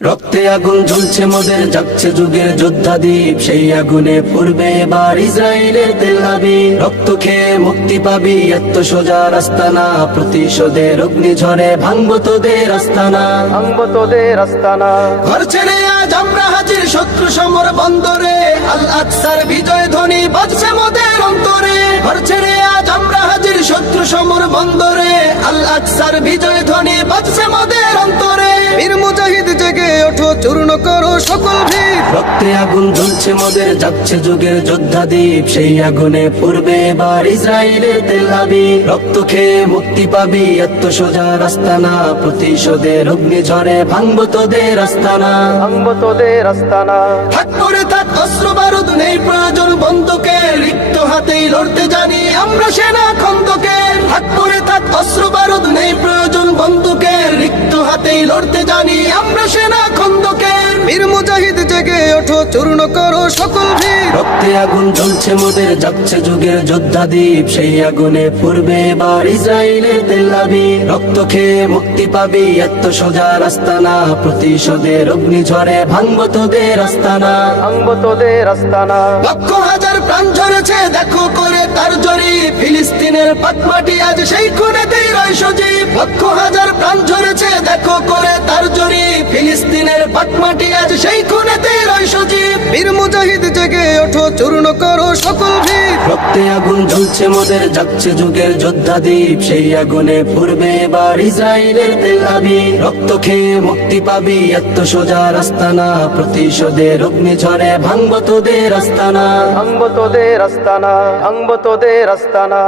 রক্তে আগুন জ্বলছে মোদের, যাচ্ছে যুগের যোদ্ধা দ্বীপ, সেই আগুনে পড়বে এবার ইসরায়েলের তেল আবিব। রক্ত খেয়ে মুক্তি পাবি, এত সোজা রাস্তা না, প্রতিশোধের অগ্নিঝড়ে ভাঙবো তোদের আস্তানা, ভাঙবো তোদের আস্তানা। ঘর ছেড়ে আজ আমরা হাজির শত্রু সমর বন্দরে, আল আকসার বিজয় ধ্বনি বাজছে মোদের অন্তরে। ঘর ছেড়ে আজ আমরা হাজির শত্রু সমর বন্দরে, আল আকসার বিজয় ধ্বনি বাজছে মোদের অন্তরে। বীর মুজাহিদ জেগে ওঠো, চূর্ণ করো সকল ভিত। রক্তে আগুন জ্বলছে মোদের, যাচ্ছে যুগের যোদ্ধা দ্বীপ, সেই আগুনে পড়বে এবার ইসরায়েলের তেল আবিব। রক্ত খেয়ে মুক্তি পাবি, এত সোজা রাস্তা না, প্রতিশোধের অগ্নিঝড়ে ভাঙবো তোদের আস্তানা, ভাঙবো তোদের আস্তানা। থাক করে থাক অস্ত্র বারুদ, নেই প্রয়োজন বন্দুকের, রিক্ত হাতেই লড়তে জানি আমরা সেনা খন্দকের। থাক করে থাক অস্ত্র বারুদ, নেই প্রয়োজন বন্দুকের, রিক্ত হাতেই লড়তে জানি আমরা সেনা খন্দকের। বীর মুজাহিদ জেগে ওঠো, চূর্ণ করো সকল ভিত। রক্তে আগুন জ্বলছে মোদের, যাচ্ছে যুগের যোদ্ধা দ্বীপ, সেই আগুনে পড়বে এবার ইসরায়েলের তেল আবিব। রক্ত খেয়ে মুক্তি পাবি, এত সোজা রাস্তা না, প্রতিশোধের অগ্নিঝড়ে ভাঙবো তোদের আস্তানা, ভাঙবো তোদের আস্তানা। লক্ষ হাজার প্রাণ ঝরেছে দেখো করে তার জরি, ফিলিস্তিনের পাকমাটি আজ সেই খুনেতেই রয় সজীব। লক্ষ হাজার প্রাণ ঝরেছে দেখো করে তার জরি, ফিলিস্তিনের পাকমাটি আজ সেই খুনেতেই রয় সজীব। বীর মুজাহিদ জেগে ওঠো, চূর্ণ করো সকল ভিত। রক্তে আগুন জ্বলছে মোদের, যাচ্ছে যুগের যোদ্ধা দ্বীপ, সেই আগুনে পড়বে এবার ইসরায়েলের তেল আবিব। রক্ত খেয়ে মুক্তি পাবি, এত সোজা রাস্তা না, প্রতিশোধের অগ্নিঝড়ে ভাঙবো তোদের আস্তানা, ভাঙবো তোদের আস্তানা, ভাঙবো তোদের আস্তানা।